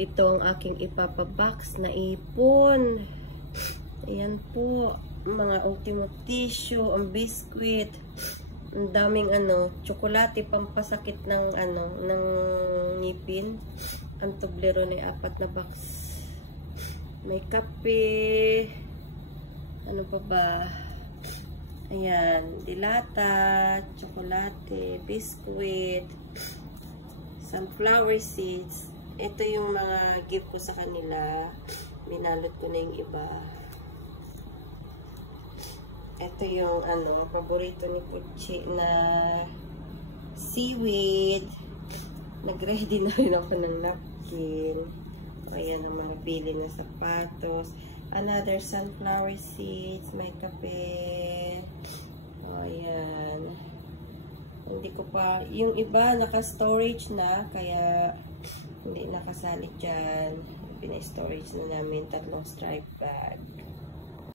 ito ang aking ipapabox na ipon. Ayan po, mga ultimo tissue, ang biscuit, ang daming tsokolate pampasakit ng ng ngipin. Ang tublero na 4 na box. May kape, ano pa ba? Ayan, dilata, tsokolate, biscuit, sunflower seeds. Ito yung mga gift ko sa kanila. Minalot ko na yung iba. Ito yung paborito ni Puchi na seaweed. Nag-ready na rin ako ng napkin. Ayan ang mga bili ng sapatos. Another sunflower seeds. May kape. Ayan. Hindi ko pa, yung iba naka-storage na, kaya hindi nakasali dyan. Pina-storage na namin 3 stripe bag.